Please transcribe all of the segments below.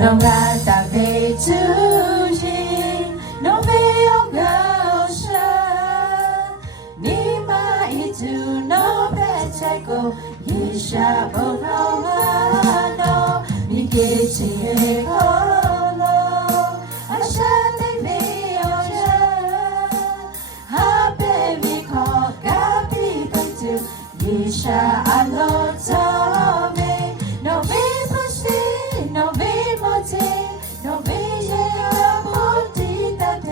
너가 답해 주신 너의 영광사 네마 이주 너의 최고 이샤보라마노 니게 지혜 걸어 아샤네 미오자 하베미 거가 비백주 이샤 알로토메 너의 부시 너의 모지 너의 예라 보디다데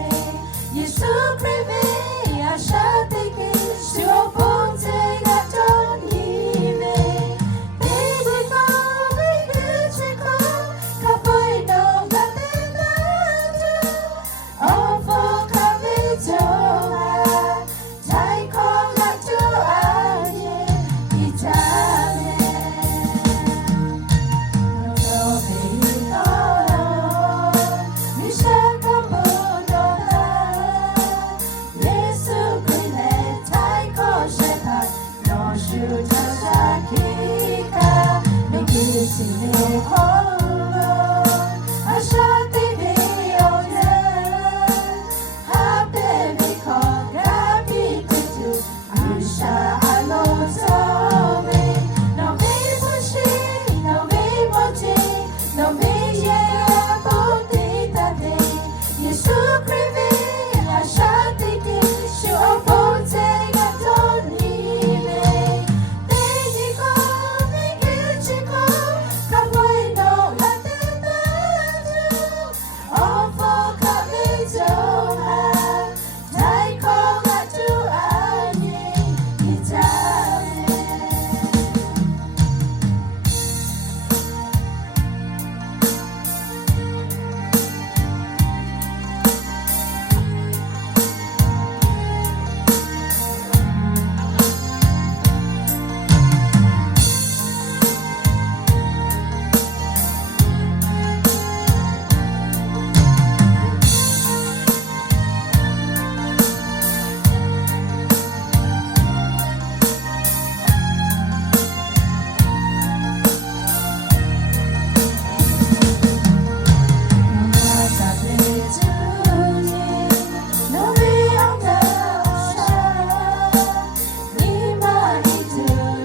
예수 그리스도의 아샤데게 수업본제가 전임에 내게 너의 그치고 가보이 너가 내놔줘 어퍼가미 좋아 자이코가 좋아해 이자네 너의 너로 미샤가보노라 예수 그리스도의 자이코 셰파 너슈 저자기가 내게 지내 홀로 아샤데비 오예 하베비 거가 비트주 아샤 알로소메 너의 부시 너의 모지 너의 예라 보디다데 예수 그리스도의 아샤데기 수업본제가 전임에 내기고 내게 지고 가보이 너가 내놔줘 어퍼가미 좋아 자이코가 좋아해 이자네 너가 답해주니 너의 영광사 네마 이주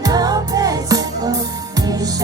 너의 최고 이샤